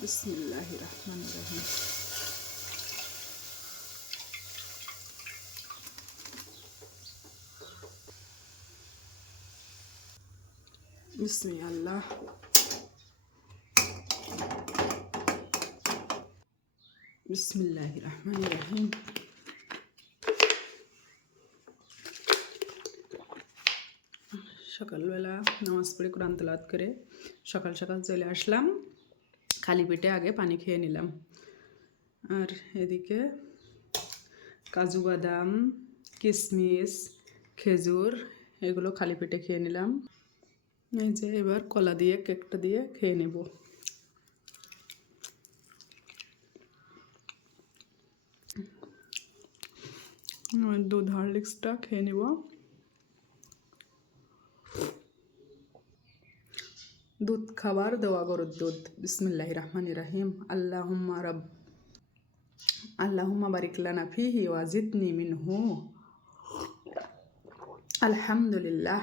বিসমিল্লাহির রহমানির রহিম। বিসমিল্লাহ। বিসমিল্লাহির রহমানির রহিম। সকালবেলা নামাজ পড়ে কোরআন তেলাওয়াত করে সকাল সকাল চলে আসলাম, খালি পেটে আগে পানি খেয়ে নিলাম। আর এদিকে কাজু বাদাম, কিশমিশ, খেজুর এগুলো খালি পেটে খেয়ে নিলাম। এই যে এবার কলা দিয়ে কেকটা দিয়ে খেয়ে নেব। দুধ হরলিক্সটা খেয়ে নেব। দুধ খাবার দেওয়া গরুর দুধ। বিসমিল্লাহির রহমানির রহিম। আল্লাহুম্মা বারিক লানা ফিহি ওয়া জিদনি মিনহু। আলহামদুলিল্লাহ।